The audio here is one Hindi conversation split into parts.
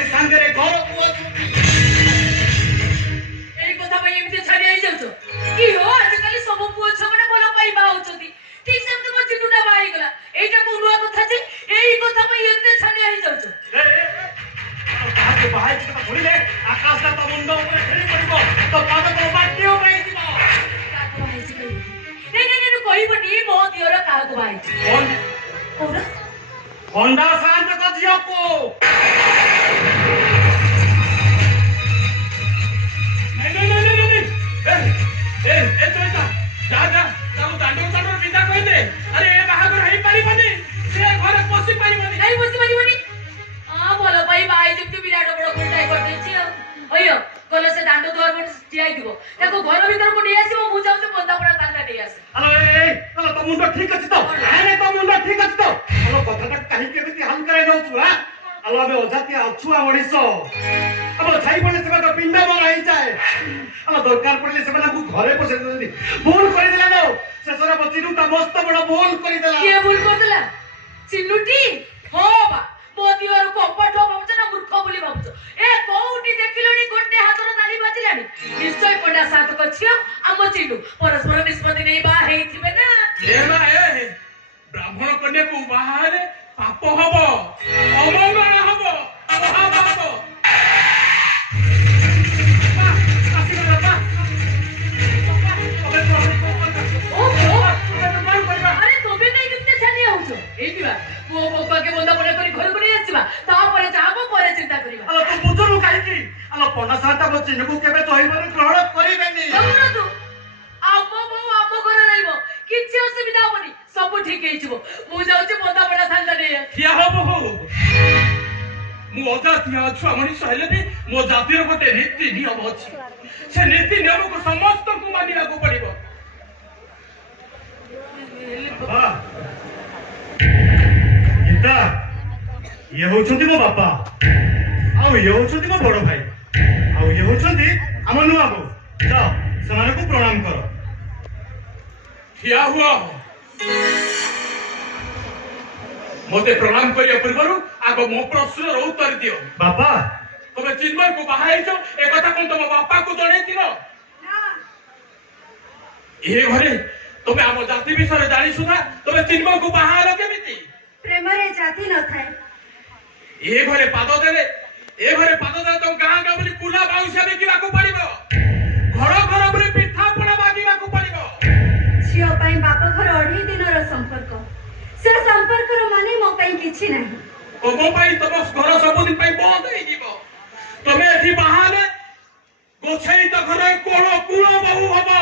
तोरी सांगरे घर पुओ এই কথা ভাই এমনি ছাড়ি আই যাচ্ছ কি হো আজকাল সব পুଅ ছ মানে ଭଲ পাই বাহ হচ্ছতি ঠিক সেমতি মো চিন্টুটা বাহ গলা এইটা কোন নয়া কথা যে এই কথা ভাই এতে ছাড়ি আই যাচ্ছ কাহাকে বাহাই কথা বলিলে আকাশটা তো মুন্ড উপরে খেলি পড়িব তো পাদ তো বাটিও পাই দিব কাকু বাহিছি কই নে কইবনি মো দিওর কাকু বাহিছি কোন কোরা होंडा शांत को जियो को नहीं ए चोइता जा ताऊ दांडो विदा कहि दे अरे ए बाहागर हेई पारिबनी से घर पसी पारिबनी नहीं बसी पारिबनी आ बोलो भाई बाई जब विराट बड़ गुंडाई कर देछि अयो कल से दांडो द्वार पर ठियाई दिबो ताको घर भीतर को नै आसीबो मु जाउ से बंदा पड़ा तांडा नै आसे हेलो ए तो मुंडो ठीक अछि तो नहीं तो मुंडो ठीक अछि तो हेलो कथाटा काहे केमिति हल करे जाउछु हा हेलो अबे ओजाती अछुआ मणिसो अब छाई पड़े से तो पिंडा मरा ही जाए हेलो दरकार पड़ले से को घरे पसे देली भूल करि देला नो सेसरा बचिनु ता मस्त बड़ भूल करि देला के भूल कर देला चिन्नुटी हो बा मोदिवर को पठ भाबछ ना मूर्ख बोली भाबछ ए कोउटी देखिलोनी गोटे हातरो ताली बाजिलानी निश्चय पडा साथ कछियो आम चिन्नु परस्पर निष्पत्ति नै बा हेइथिबे ना ए मा ए ब्राह्मण कन्या को बाहारे पाप हबो अमंगल हबो महापाप अरे तोबे नै कितने छानी आउछो एई बा वो बोका के बंदा पड़े करी घर को नै आसीबा ता परे जाबो परे चिंता करिबा अलो तू बुझनु काई की अलो पना साटा बच्ची नको केबे तोहिबरे ग्रहण करिबेनी जमुना तू आमो बो आमो घर रहइबो किछि असुविधा होबनी सब ठीक हेइ छिबो मु जाउछि बंदा पड़ा थांदा नै किया हबो मु अजाती अछुआ मनीष हेले भी मो जातिर गोटे रीति नियम अछि से नीति नियम को समस्त को मानिया को पड़िबो गीता ये होछंती मो बापा आउ ये होछंती मो बड़ भाई आउ ये होछंती हम नुआ को जाओ समान को प्रणाम करो क्या हुआ मोते प्रणाम करिया पूर्वरु आगो मो प्रश्न रो उत्तर दियो बापा तमे चिन्मय को बाहाइछो ए कथा कोन तम बापा को जणैतिलो ना ए घरे तमे आम जाति विषय जानि सुना तमे चिन्मय को बाहालो केमिति प्रेम रे जाति न थाए ए घरे पाद देले तो गां गां बोली कुला बाउसा देखिबा को पड़िबो घर बोली पिठा पड़ा बागिबा को पड़िबो झियो पई बाप घर 2.5 दिन रो संपर्क से संपर्क रो माने मो पई किछि नाही ओ मो पई तम घर सब दिन पई बंद होई जीवो तमे एथि बाहाले गोछई त घरे कोलो कुलो बहु हबो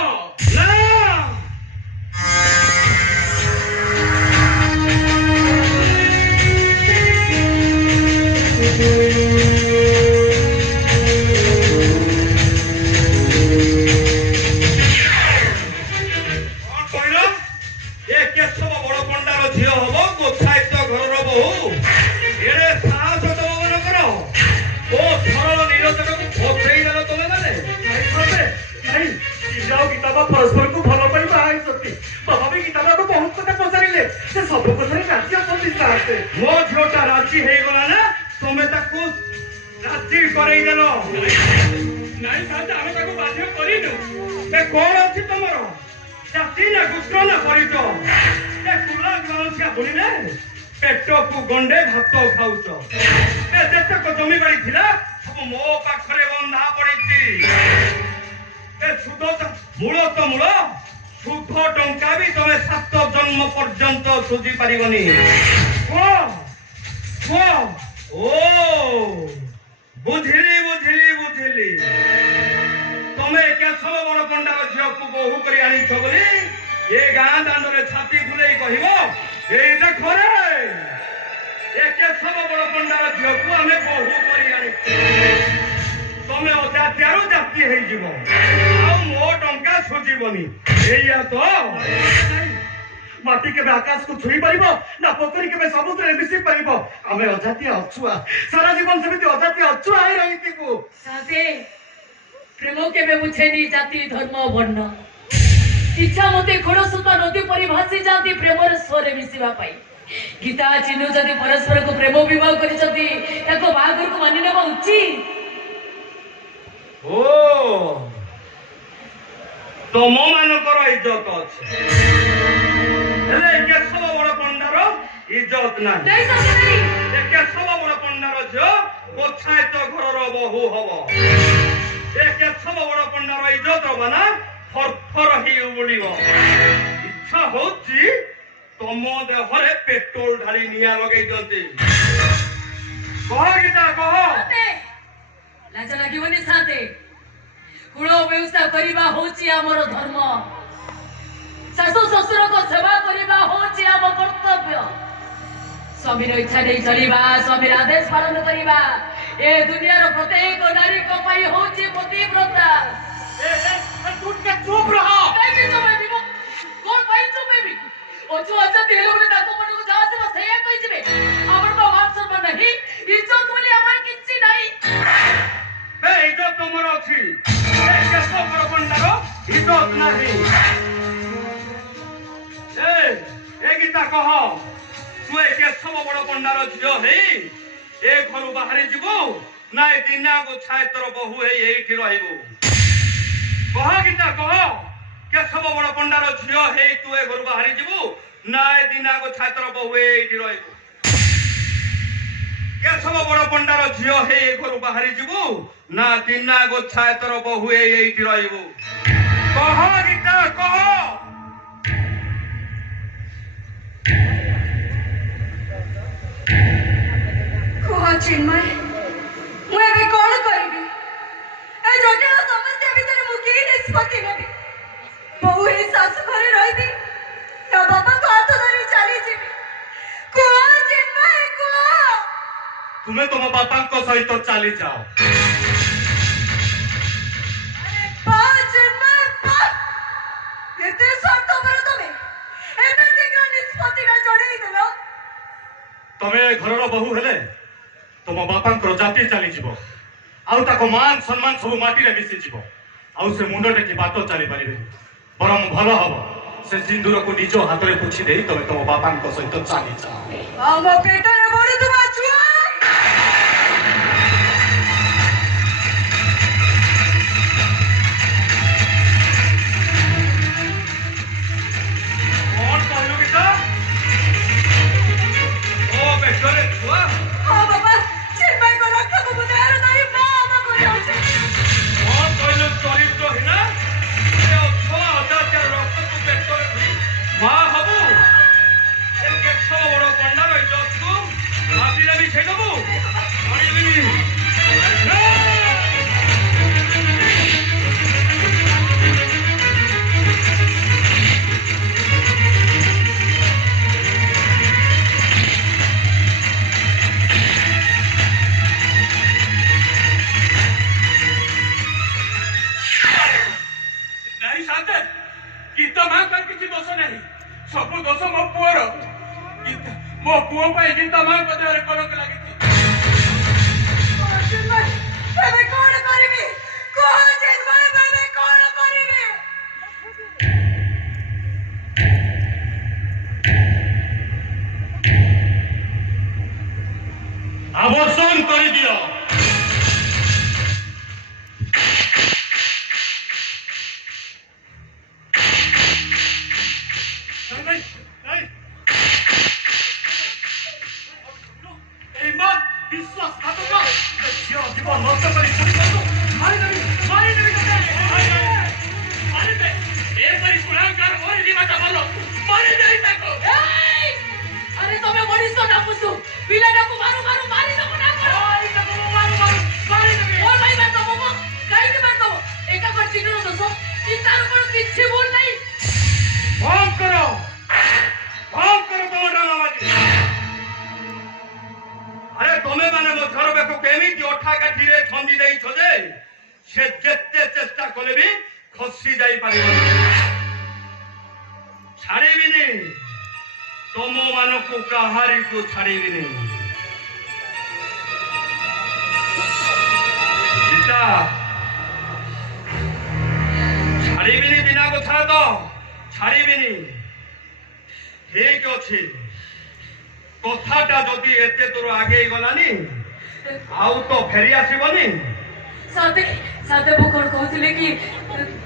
ना परस्पर को भल पाई बाई सती बाबा भी गीता को बहुत कथा पचारिले से सब कथा राजी असती साथे मो झोटा राजी हे गला ना तमे ताकू राजी करई देलो नाही साथे हमें ताकू बाध्य करिनु ए कोन अछि तमरो जाति ना गुस्त्र ना परितो ए कुला ग्रामसिया बोलिले पेटो को गंडे भात खाउचो ए जेते को जमी बाड़ी थिला सब मो पाखरे बंधा पड़ीची ए सुदो मूल तो मूल सुध टंका भी तमे 7 जन्म पर्यंत सुझी पारिबनी ओ बुझिली तमे केसव बड़ पंडार झियो को बहु करी आनी छ बोली ए गां दांड रे छाती फुलेई कहिबो ए देखो रे ए केसव बड़ पंडार झियो को हमें बहु करी आनी तमे अजात्यारो जाति हेई जीवो आ मो टंका सुजीवनी एया तो माटी के आकाश को छुई परिबो ना पोखरी के समुद्र रे मिसी परिबो हमें अजाति अछुआ सारा जीवन समिति अजाति अछुआ ही रहिति को साथे प्रेम के बुझेनी जाति धर्म वर्ण इच्छा मते घोड़ सुता नदी परि भासी जाती प्रेमर स्वरे मिसिबा पाई गीता चिन्नु जदि परस्पर को प्रेम विवाह करिसथि ताको बाहागर को मानि नेबा उचित। ओ तम मानकर इज्जत अच्छे हेले केशव बड़ पंडार इज्जत ना नहीं सके नहीं ए केशव बड़ पंडार झियो पछायत घर बहु हब ए केशव बड़ पंडार इज्जत हब ना फरफर ही उबुलिब इच्छा होची तम देहरे पेट्रोल ढाली निया लगे दियंती कह गीता कह साथे लाज लागिवनी साथे कुल व्यवस्था करिबा होची हमर धर्म सासु ससुर को सेवा करिबा होची हम कर्तव्य स्वामीर इच्छा नहीं चलिबा स्वामीर आदेश पालन करिबा ए दुनियार प्रत्येक नारी को पाई होची पतिव्रता तू के चुप रहो मैं भी कौन पाई चुप मैं भी ओ जो अच्छा ते लोग ने ताको मन को जा से बस हे कहि जिबे हमर को मान सम्मान नहीं इज्जत बोली हमर किछि नहीं बे इज्जत तमर अछि ए केशव बड़ पंडारो इज्जत नाही ए गीता कह तू ए केशव बड़ पंडारो झियो हे ए घरु बाहरी जिबो ना ए दिना को छाय तोर बहु हे एठी रहिबो कह गीता कह केशव बड़ पंडारो झियो हे तू ए घरु बाहरी जिबो ना ए दिना को छाय तोर बहु हे एठी रहिबो केशव बड़ पंडार झियो हे घरु बाहरी जिबु ना दिना गो छाय तोर बहु एठी रहिबु कह गीता कह कह चिन्मय मु एबे कोन करबी ए जटिल समस्या भीतर मु की निष्पत्ति नेबी बहु ही सासु घरे रहिबी ता बाबा को हाथ धरी चली जिबी कह चिन्मय कह तुमे तुम बापा को सहित चली जाओ तमे घरर बहु हेले तुम बापा जाति चली जीव आउ ताको मान सम्मान सब माटी रे मिसी जीव आउ से मुंड टेकी बात चली पारिबे बरम भल हब से सिंदूर को निज हाथ रे पुछि देई तमे तुम बापा को सहित चली जाओ आम पेट रे बड़ तुमा छुआ कौन कहलु गीता ओ बेटरे छुआ हां बाबा चिन्मय को रक्त को बुदार नहीं बाबा को जाउछे कौन कहलु चरित्र हिना ए छुआ हजार के रक्त को बेटरे भई मां हबु ए केशव बड़ पंडार इज्जत को माटी रे भी छेडबु मारिबिनी नहीं शांते गीता मां कर किसी दोष नहीं सब दोष मो पुअर गीता मो पुओ पाई गीता मां को देहरे कलंक लागिछि चिन्मय एबे कोन करबी कह चिन्मय एबे कोन करबी अवसान कर दियो नहीं नहीं ए मत विश्वास घातक झियो जीवन नष्ट करी छोड़ी दो मारी देबी मारी दे ए परी कुलांकार मोरी दिमाटा बोलो मारी दे ताको ए अरे तमे बडिसो ना पुसु पिलाटा को मारू मारू मारी दो ना करो आई ताको मारी देबी ओ भाई मैं तो मो काई के मार दो एका कर चिन्नु दोसो कि तार पर किछि बोल नहीं काम करो तो डालाबाजी अरे तमे माने मो घर बेको केमिति ओठा काठी रे छंदी देई छजे से जेते चेष्टा कले भी खसी जाई पारिबो छाड़ीबिनी तम मानकु काहारी को छाड़ीबिनी गीता छाड़ीबिनी बिना कथा तो छाड़ीबिनी ठीक अच्छे କଥାଟା ଯଦି ଏତେ ଦୂର ଆଗେଇ ଗଲାନି ଆଉ ତ ଫେରି ଆସିବନି। ସାଥେ ସାଥେ ମୁଁ କଣ କହୁଥିଲି କି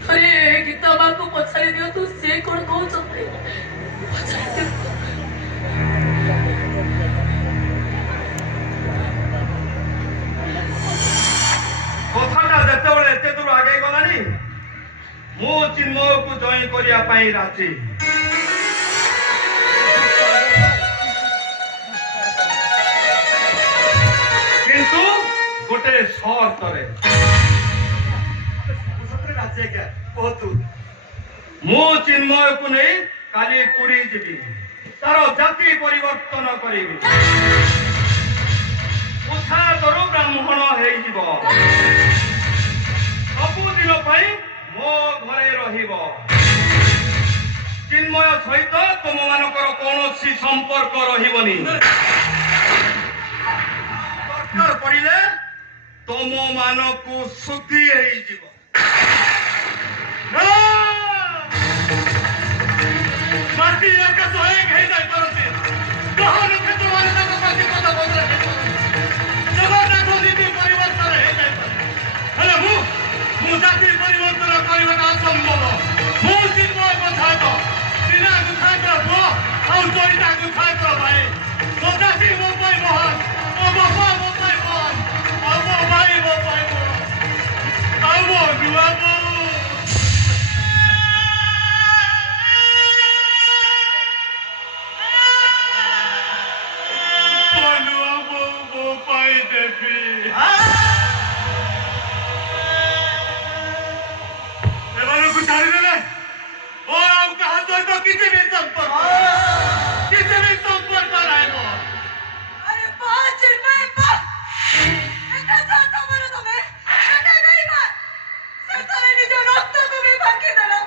ଥରେ ଗୀତା ମାଙ୍କୁ ପଚାରି ଦିଅନ୍ତୁ ସେ କଣ କହୁଛନ୍ତି ପଚାରି ଦିଅନ୍ତୁ। କଥାଟା ଯେତେବେଳେ ଏତେ ଦୂର ଆଗେଇ ଗଲାନି ମୁଁ ଚିନ୍ମୟକୁ ଜୟ କରିବା ପାଇଁ ରାଜି। କିନ୍ତୁ ଗୋଟେ ସର୍ତ୍ତରେ। ମୁଁ ଚିନ୍ମୟକୁ ନେଇ କାଲି ପୁରୀ ଯିବି, ତାର ଜାତି ପରିବର୍ତ୍ତନ କରିବି, ଉଚ୍ଛାଦରୁ ବ୍ରାହ୍ମଣ ହେଇଯିବ, ସବୁଦିନ ପାଇଁ ମୋ ଘରେ ରହିବ। ଚିନ୍ମୟ ସହିତ ତୁମମାନଙ୍କର କୌଣସି ସମ୍ପର୍କ ରହିବନି। ଦରକାର ପଡ଼ିଲେ ତୁମମାନଙ୍କୁ ଶୁଦ୍ଧି ହେଇଯିବ। ମାଟି ଆକାଶ ଏକ ହେଇଯାଇପାରନ୍ତି, ଗ୍ରହ ନକ୍ଷତ୍ରମାନେ ତାଙ୍କ ପ୍ରତିପଦ ବଦଳାଇପାରନ୍ତି, ଜଗନ୍ନାଥ ନୀତି ପରିବର୍ତ୍ତନ ହେଇଯାଇପାରେ, ହେଲେ ମୁଁ ଜାତି ପରିବର୍ତ୍ତନ କରିବାଟା ଅସମ୍ଭବ। ମୁଁ ଚିନ୍ମୟ ପଞ୍ଚାୟତ ସିନା ଗୁଛାଙ୍କର ପୁଅ ଆଉ ଜୟିତା ଗୁଛାଙ୍କର ଭାଇ। ମୋ ଜାତି ମୋ ପାଇଁ ମହାନ, ମୋ ବାପା ମୋ ପାଇଁ ମହାନ, ଆଉ ମୋ ଭାଇ ମୋ ପାଇଁ ମହାନ, ଆଉ ମୋ ନୂଆ ବୋଉ ମୋ ପାଇଁ ଦେବି। ଏମାନଙ୍କୁ ଛାଡ଼ିଦେଲେ ମୋର ଆଉ କାହା ସହିତ କିଛି ବି ସମ୍ପର୍କ ନାହିଁ। अरे वाह चिन्मय वाह इतना साथ हमारा तुम्हें बेटा नहीं बात सर सारे निज रक्त को भी बाकी देना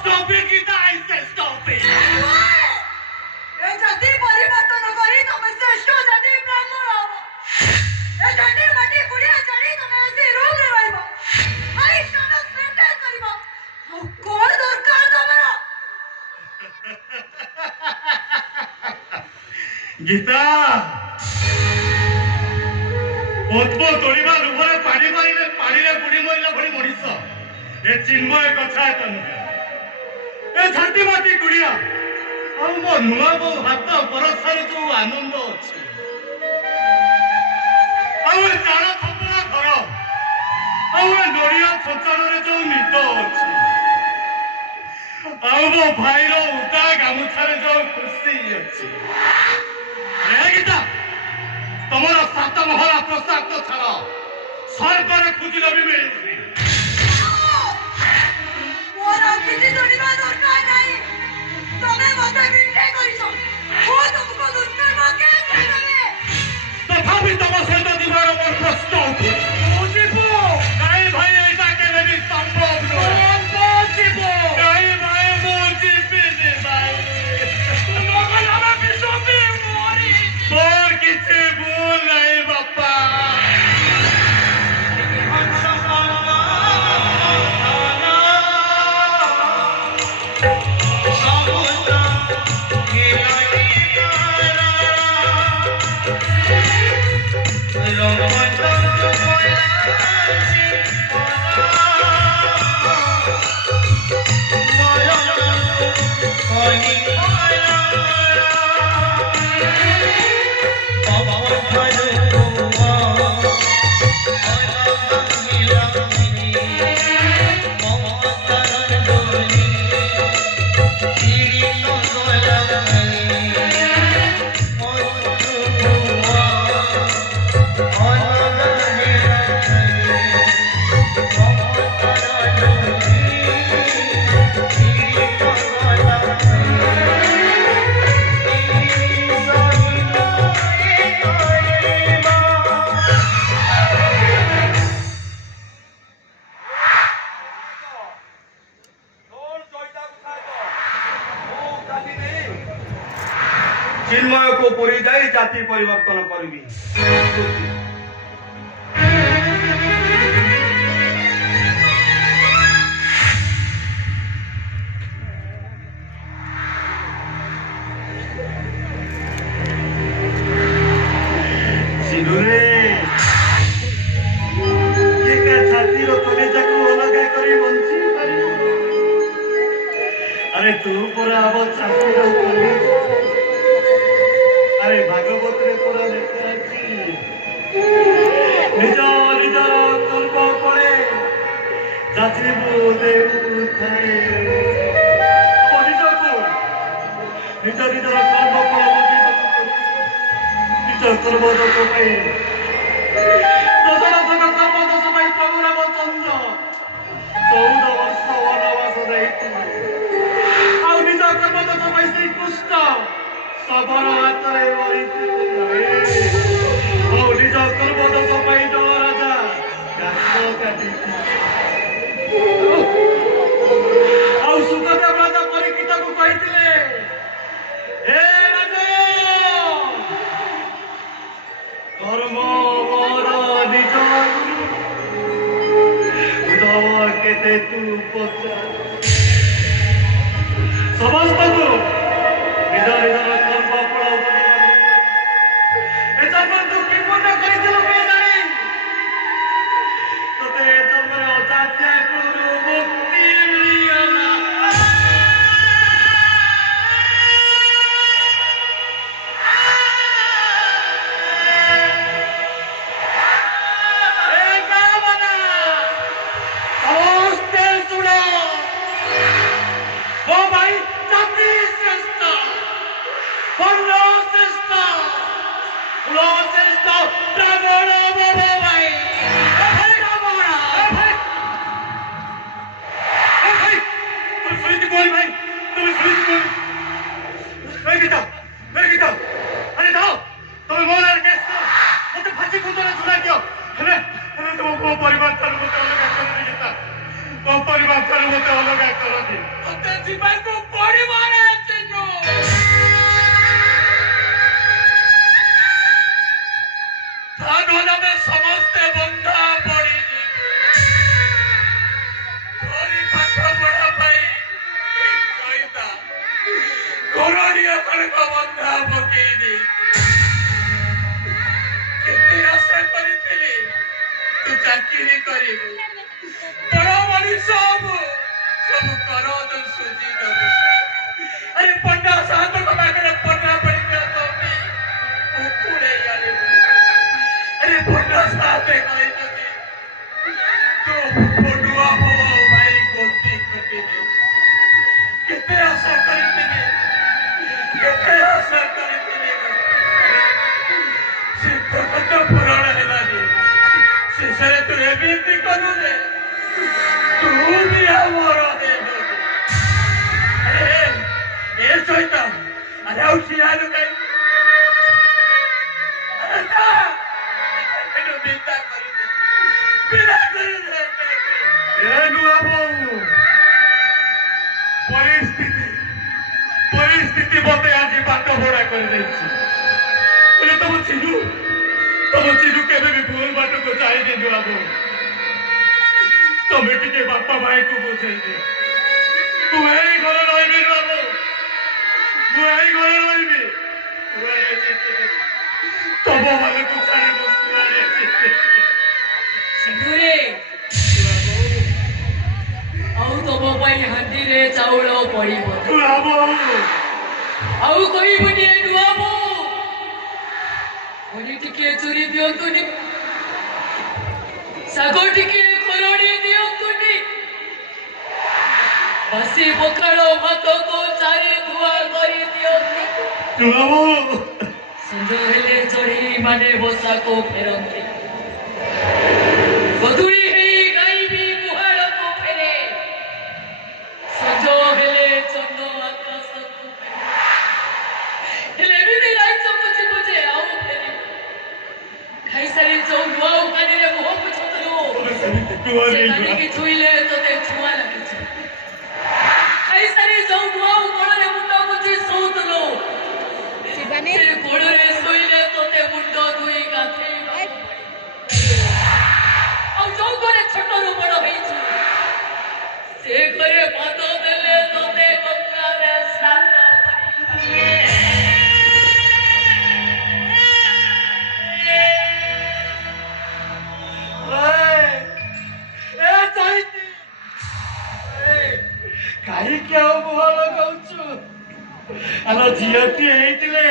Stop it, Gita! I said stop it! ये जाति परिवर्तन करी तुम्हें श्रेष्ठ जाति ब्राह्मण हो ये जाति माटी कुड़िया चढ़ी तुम्हें ऐसे रूम में रहबो आई स्टेटस मेंटेन करबो और कौन दरकार तुम्हारा गीता पद्म तोड़िबा लुभरे पानी मारिले पानीरे बुड़ी मरिला भଳି ମଣିଷ ଏ ଚିନ୍ମୟ କଥା ଏ ଛାତି ମାଟି କୁଡ଼ିଆ ଆଉ ମୋ ନୂଆ ବୋଉ ହାତ ପରଶରେ ଯୋଉ ଆନନ୍ଦ ଅଛି, ଆଉ ଏ ଚାଳ ଛପର ଘର, ଆଉ ଏ ନଡ଼ିଆ ଛୋଚାଣରେ ଯୋଉ ନିଦ ଅଛି, ଆଉ ମୋ ଭାଇର ଉଦା ଗାମୁଛାରେ ଯୋଉ ଖୁସି ଅଛି। ଗୀତା ତମର 7 ମହଲା ପ୍ରସ୍ତାବ ତ ଛାଡ଼, ସ୍ୱର୍ଗରେ ଖୋଜିଲେ ବି ମିଳିବନି। ମୋର କିଛି ଶୁଣିବା ଦରକାର ନାହିଁ ତମେ ମତେ ବିଟେ କରିଛ ମୁଁ ତୁମକୁ ଦୁଷ୍କର୍ମ କେସ୍ କରିଦେବି ତଥାପି ତମ ସହିତ ଯିବାର ମୋର ପ୍ରଶ୍ନ ଉଠୁଛି। ମୁଁ ଯିବୁ ନାଇଁ ଭାଇ, ଏଇଟା କେବେ ବି ସମ୍ଭବ ନୁହେଁ। ଯିବୁ ନାଇଁ ଭାଇ, ମୁଁ ଯିବିନି ଭାଇ। ମୋର କିଛି ଭୁଲ ନାହିଁ ବାପା। ଚିନ୍ମୟକୁ ପୁରୀ ଯାଇ ଜାତି ପରିବର୍ତ୍ତନ କରିବି। ସିନ୍ଦୁରେ ଏକା ଛାତିର କଲେଜାକୁ ଅଲଗା କରି ବଞ୍ଚି ପାରିବ। ଆରେ ତୁ ପୁରା ଆମ ଛାତିର କଲେଜା। ଆରେ ଭାଗବତରେ ପୁରା ଲେଖା ଅଛି ନିଜ ନିଜର କର୍ମ ପଡ଼େ ଯାଚିବୁ ଦେବୁ ଥାଏ। ନିଜକୁ ନିଜ ନିଜର କର୍ମ ଫଳ ନିଜ କର୍ମ ଦୋଷ ପାଇଁ ଦଶରଥଙ୍କ କର୍ମ ଦୋଷ ପାଇଁ ପ୍ରଭୁ ରାମଚନ୍ଦ୍ର 14 ବର୍ଷ ବନବାସ ଯାଇଥିଲେ। ଆଉ ନିଜ କର୍ମ ଦୋଷ ପାଇଁ ଶ୍ରୀକୃଷ୍ଣ ଶବର ହାତରେ ମରିଥିଲେ। ଆଉ ନିଜ କର୍ମ ଦୋଷ ପାଇଁ ଜଳ ରାଜା ଘାସ କାଟିଥିଲେ। ଆଉ ସୁଖଦେବ ରାଜା ପରୀକ୍ଷିତକୁ କହିଥିଲେ ହେ ରାଜା କର୍ମ ମୋର ନିଜ ଉଦ୍ଧବ କେତେ ତୁ ପଚାର। ସମସ୍ତଙ୍କୁ ନିଜ ନିଜର କର୍ମ ଫଳ ଏ ଜନ୍ମ ତୁ କି ପୁଣ୍ୟ କରିଥିଲୁ କେଜାଣି ତୋତେ ଏ ଜନ୍ମରେ ଅଜାତ୍ୟା ଗୁରୁ ମୁକ୍ତି ମିଳିଗଲା। ସମସ୍ତେ ଶୁଣ ମୋ ଭାଇ ଜାତି ଶ୍ରେଷ୍ଠ ବର୍ଣ୍ଣ ଶ୍ରେଷ୍ଠ କୁଳ ଶ୍ରେଷ୍ଠ ବ୍ରାହ୍ମଣ ମୋ ଭାଇ ବ୍ରାହ୍ମଣ তুমি শুনিতে কই ভাই তুমি শুনিতে কই গীতা আরে যাও তুমি মোর কেস মতে ফাঁসি কুন্দরে ঝুলাই দিও হেলে হেলে তোমার ମୋ ପରିବାର ଠାରୁ ମତେ ଅଲଗା କରିଦି ଗୀତା ମୋ ପରିବାର ଠାରୁ ମତେ ଅଲଗା କରଦି ମତେ ଯିବାକୁ ପଡ଼ିବ ରେ ଚିନୁ। ଆମେ ସମସ୍ତେ ବନ୍ଧା ପଡ଼ିଯିବୁ ପାଠ ପଢ଼ା ପାଇଁ କହିତା ଘରଣୀୟ କଣକ ବନ୍ଧା ପକେଇ ଦେଇ କେତେ ଆଶା କରିଥିଲି ତୁ ଚାକିରି କରିବୁ ବଡ଼ ମଣିଷ ହବୁ ସବୁ କରଦ ସୁଝି ଦବୁ। ଆରେ ପଣ୍ଡା ସାଧକ ପାଖରେ ପଣ୍ଡା ପରୀକ୍ଷା ଦବି ଉକୁଡ଼େଇ ଆଣିବୁ। ଆରେ ପଣ୍ଡା ସାଥେ କହିଛନ୍ତି ତୁ ପଡୁଆ ମୋ ଭାଇ କୋଟି କୋଟି କେତେ ଆଶା କରିଥିଲି ସେ କଥା ପୂରଣ ହେଲାନି। ଶେଷରେ ତୁ ଏମିତି କଲୁ ଯେ ତୁ ବି ଆମର ଆରେ ଏ ସହିତ ଆରେ ଆଉ ଠିଆଲୁ କାଇଁ ବିଦା କରିଦେ ପରିସ୍ଥିତି ମତେ ଆଜି ବାଟ ଭଡ଼ା କରିଦେଇଛି। ତମ ଚିନୁ କେବେ ବି ଭୁଲ ବାଟକୁ ଯାଇନି ନୂଆ ବୋଉ। ତମେ ଟିକେ ବାପା ଭାଇକୁ ବୁଝେଇ ଦିଅ। ମୁଁ ଏଇ ଘରେ ରହିବି ନୂଆ ବୋଉ ମୁଁ ଏଇ ଘରେ ରହିବି। ତମ ମାନଙ୍କୁ ଛାଡ଼ି ମୁଁ କୁଆଡ଼େ ଯିବି। ସିନ୍ଦୁରେ ଆଉ ତମ ପାଇଁ ହାଣ୍ଡିରେ ଚାଉଳ ପଡ଼ିବ। ନୂଆ ବୋଉ ଆଉ କହିବୁନି ଏ ନୂଆ ବୋଉ ପୁଣି ଟିକେ ଚୁରି ଦିଅନ୍ତୁନି ଶାଗ ଟିକେ ଖରଡ଼ି ଦିଅନ୍ତୁନି ବାସି ପଖାଳ ଭାତକୁ ଚାରି ଧୁଆ କରି ଦିଅନ୍ତି। ସଞ୍ଜ ହେଲେ ଚଢ଼େଇ ମାନେ ବସାକୁ ଫେରନ୍ତି। ଗଧୁଳି ହେଇ ଗାଈ ବି ଗୁହାଳକୁ ଫେରେ। ସଞ୍ଜ ହେଲେ ଚନ୍ଦ ଆକାଶକୁ ହେଲେ ଏମିତି ରାଇଜ ବୁଝିବୁ ଯେ ଆଉ ଫେରିବୁ। ଖାଇସାରି ଯୋଉ ନୂଆ ଉକାନିରେ ମୁହଁ ପୋଛୁଥିଲୁ ସେ କାନିକି ଛୁଇଁଲେ ତୋତେ ଛୁଆ ଲାଗିଛି। ଖାଇସାରି ଯୋଉ ନୂଆ କୋଳରେ ମୁଣ୍ଡ ବୁଝି ଶୋଉଥିଲୁ ସେ କୋଳରେ ଶୋଇଲେ ତୋତେ ମୁଣ୍ଡ ଧୋଇ ଗାଧେଇବା। ଆଉ ଯୋଉ ଘରେ ଛୋଟରୁ ବଡ଼ ହେଇଛୁ ସେ ଘରେ ପାଦ ଦେଲେ ତୋତେ ଗଙ୍ଗାରେ ସ୍ନାନ କରିବା। ଝିଅଟି ହେଇଥିଲେ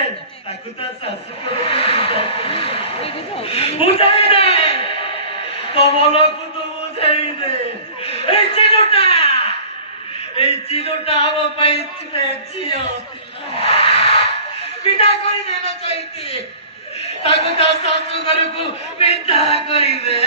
ତାକୁ ତା ଶାଶୁ ବୁଝାଇ ଦେ ତୋ ମନକୁ ତୁ ବୁଝାଇ ଦେ ଏଇ ଚିହ୍ନଟା ଆମ ପାଇଁ ଝିଅ ବିଦା କରିଦେବା ଚାହିଁଥିଲେ ତାକୁ ତା ଶାଶୁ ଘରକୁ ବିଦା କରିଦେ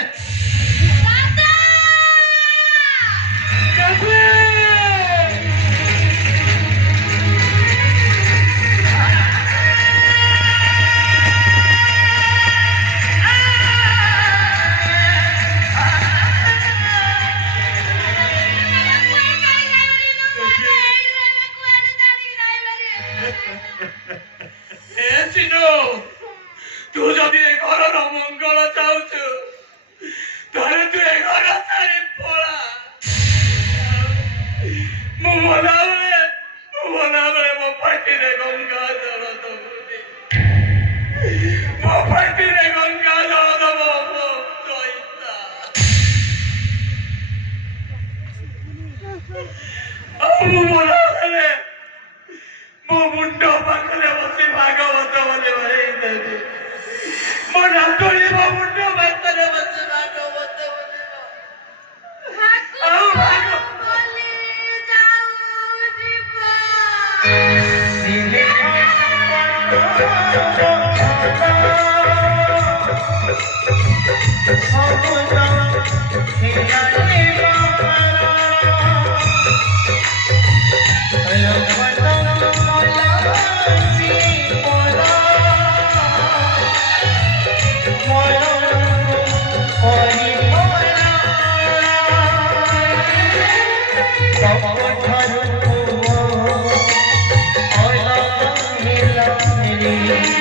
ତୁ ଯଦି ଏ ଘରର ମଙ୍ଗଳ ଚାହୁଁଛୁ ତାହେଲେ ତୁ ଏ ଘର ଛାଡ଼ି ପଳା ମୁଁ ମଲାବେଳେ ମୋ ପାଟିରେ ଗଙ୍ଗା ଜଳ ଦବୁନି ମୋ ପାଟିରେ ଗଙ୍ଗା ଜଳ ଦବ ମୋ ଦଇତା ଆଉ ମୁଁ ମଲାବେଳେ ମୋ ମୁଣ୍ଡ ପାଖରେ ବସି ଭାଗବତ ବୋଲି ଭାଇ ଦେବି ମୋ ନାତୁଣୀ ମୋ ମୁଣ୍ଡ ପାଖରେ ବସି ଭାଗବତ ବୋଲିବ ଆଉ Thank you.